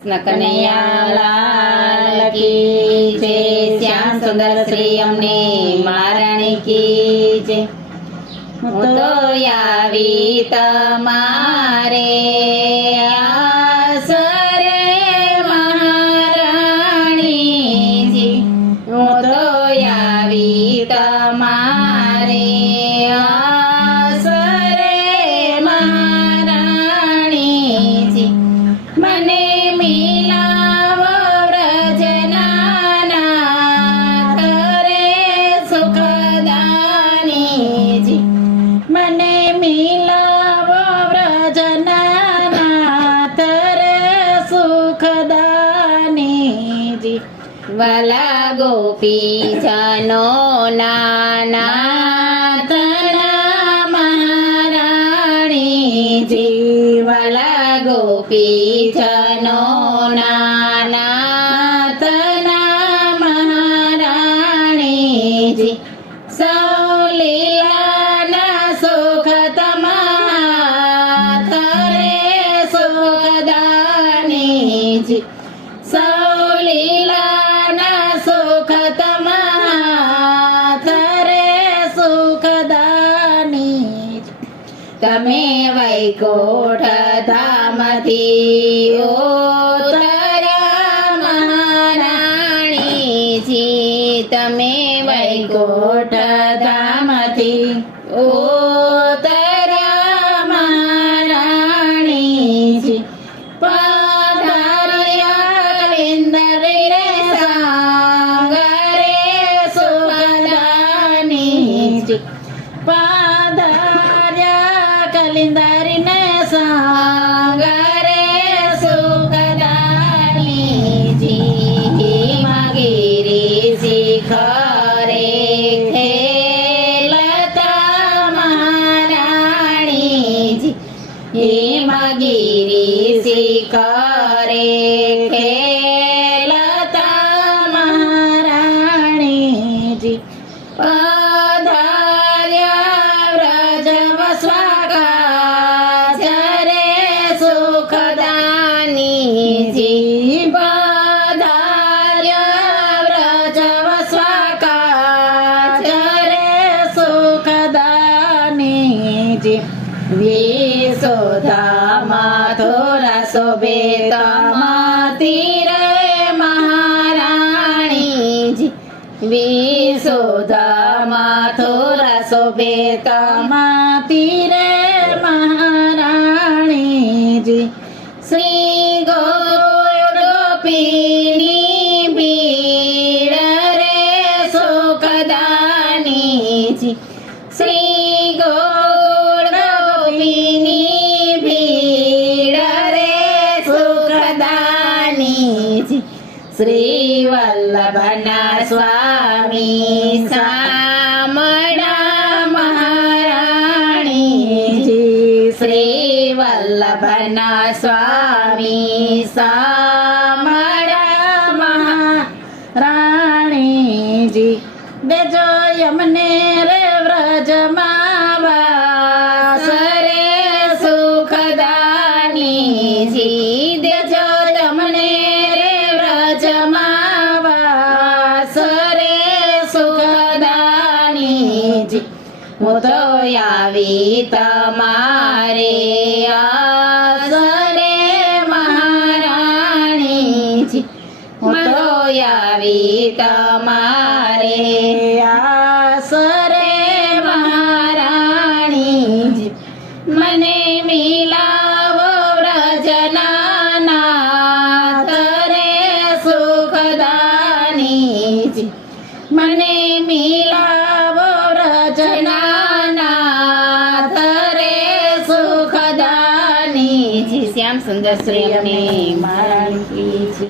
કનૈયા લાલ કી જય, શ્યામ સુંદર શ્રી અમને મહારાણી કી જય। હું તો આવી તમારે આસરે મહારાણીજી, હું તો આવી તમારે આસરે મહારાણીજી। મને મિલાવો વ્રજનાના ઘરે સુખદાનીજી, મને મિલાવો વ્રજનાના ઘરે સુખદાનીજી। વાલા ગોપીજનો નાનાથ મહારાણીજી, વાલા ગોપીજનો નાનાથ મહારાણીજી। સૌ લીલાના સુખ તમારે સુખદાનીજી, સૌ લીલાના સુખ તમારે સુખદાનીજી। તમે વૈકુંઠ ધામથી ઉતર્યા મહારાણીજી, તમે વૈકુંઠ ધામથી ઉતર્યા મહારાણીજી। પધાર્યા કલિંદર રે સાગરે સુખદાનીજી, પધાર્યા કલિંદરને સાગરે સુખદાનીજી। હિમગિરી શિખરે ખેલતા મહારાણીજી, હિમગિરી શિખરે ખેલતા મહારાણીજી। પધાર્યા વ્રજવસ્વાકાજરે સુખદાનીજી, પધાર્યા વ્રજવસ્વાકાજરે સુખદાનીજી। વિશોધા મથુરા શોભે તમાતી રે મહારાણીજી, વિશોધા મથુરા શોભે તમાતી રે મહારાણીજી। શ્રી ગોકુળ ગોપીની ભીડ રે સુખદાનીજી, શ્રી ગોકુળ ગોપીની ભીડ રે સુખદાનીજી। શ્રી વલ્લભના સ્વામી શામળા મહારાણીજી, શ્રી વલ્લભના સ્વામી શામળા મહારાણીજી। દેજો યમને રે વ્રજમાં વાસ રે સુખદાનીજી, દેજો તમને રે વ્રજમાં વાસ રે સુખદાનીજી। હું તો આવી તમારે આસરે મહારાણીજી, હું તો આવી તમારે આસરે મહારાણીજી। મને મિલાવો વ્રજનાના ઘરે સુખદાનીજી, મને મિલાવો વ્રજનાના ઘરે સુખદાનીજી। શ્યામ સુંદર શ્રી અમને મહારાણી કી જય।